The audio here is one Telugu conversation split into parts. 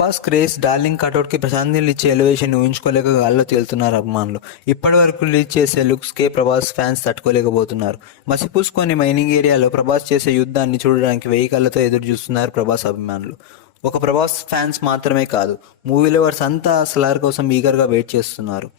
ప్రభాస్ క్రేజ్ డార్లింగ్ కటౌట్కి ప్రశాంత్ నీల్ ఇచ్చే ఎలివేషన్ ఊహించుకోలేక గాల్లో తేలుతున్నారు అభిమానులు. ఇప్పటి వరకు రిలీజ్ చేసే లుక్స్కే ప్రభాస్ ఫ్యాన్స్ తట్టుకోలేకపోతున్నారు. మసిపూసుకొని మైనింగ్ ఏరియాలో ప్రభాస్ చేసే యుద్ధాన్ని చూడడానికి 1000 కళ్ళతో ఎదురు చూస్తున్నారు ప్రభాస్ అభిమానులు. ఒక ప్రభాస్ ఫ్యాన్స్ మాత్రమే కాదు, మూవీ లవర్స్ అంతా సలార్ కోసం ఈగర్గా వెయిట్ చేస్తున్నారు.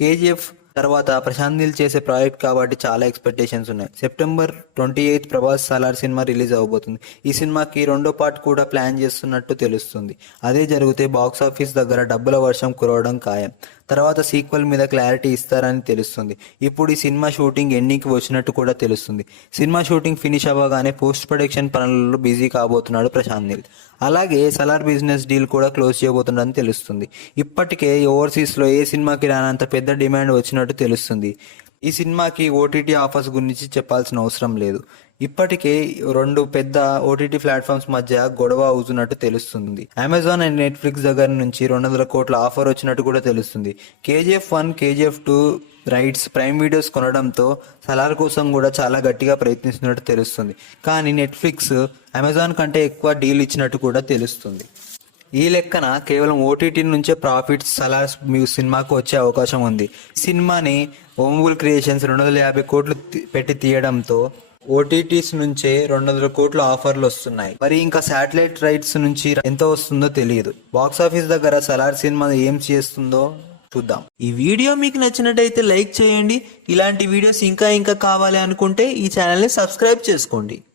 కేజీఎఫ్ తర్వాత ప్రశాంత్ నీల్ చేసే ప్రాజెక్ట్ కాబట్టి చాలా ఎక్స్పెక్టేషన్స్ ఉన్నాయి. September 28 Prabhas Salaar cinema release అవబోతుంది. ఈ సినిమాకి రెండో పార్ట్ కూడా ప్లాన్ చేస్తున్నట్టు తెలుస్తుంది. అదే జరిగితే బాక్సాఫీస్ దగ్గర డబ్బుల వర్షం కురవడం ఖాయం. తర్వాత సీక్వెల్ మీద క్లారిటీ ఇస్తారని తెలుస్తుంది. ఇప్పుడు ఈ సినిమా షూటింగ్ ఎండింగ్కి వచ్చినట్టు కూడా తెలుస్తుంది. సినిమా షూటింగ్ ఫినిష్ అవ్వగానే పోస్ట్ ప్రొడక్షన్ పనులలో బిజీ కాబోతున్నాడు ప్రశాంత్ నీల్. అలాగే సలార్ బిజినెస్ డీల్ కూడా క్లోజ్ చేయబోతుందని తెలుస్తుంది. ఇప్పటికే ఓవర్సీస్లో ఏ సినిమాకి రానంత పెద్ద డిమాండ్ వచ్చినట్టు తెలుస్తుంది. ఈ సినిమాకి ఓటీటీ ఆఫర్స్ గురించి చెప్పాల్సిన అవసరం లేదు. ఇప్పటికే 2 పెద్ద ఓటీటీ ప్లాట్ఫామ్స్ మధ్య గొడవ అవుతున్నట్టు తెలుస్తుంది. అమెజాన్ అండ్ నెట్ఫ్లిక్స్ దగ్గర నుంచి 200 కోట్ల ఆఫర్ వచ్చినట్టు కూడా తెలుస్తుంది. KGF1, KGF2 rights Prime videos కొనడంతో సలార్ కోసం కూడా చాలా గట్టిగా ప్రయత్నిస్తున్నట్టు తెలుస్తుంది. కానీ నెట్ఫ్లిక్స్ అమెజాన్ కంటే ఎక్కువ డీల్ ఇచ్చినట్టు కూడా తెలుస్తుంది. ఈ లెక్కన కేవలం ఓటీటీ నుంచే ప్రాఫిట్స్ సలార్ సినిమాకు వచ్చే అవకాశం ఉంది. సినిమాని ఓంబుల్ క్రియేషన్స్ 250 కోట్లు పెట్టి తీయడంతో ఓటీటీస్ నుంచే 200 కోట్ల ఆఫర్లు వస్తున్నాయి. మరి ఇంకా శాటిలైట్ రైట్స్ నుంచి ఎంత వస్తుందో తెలియదు. బాక్సాఫీస్ దగ్గర సలార్ సినిమా ఏం చేస్తుందో చూద్దాం. ఈ వీడియో మీకు నచ్చినట్టయితే లైక్ చేయండి. ఇలాంటి వీడియోస్ ఇంకా కావాలి అనుకుంటే ఈ ఛానల్ని సబ్స్క్రైబ్ చేసుకోండి.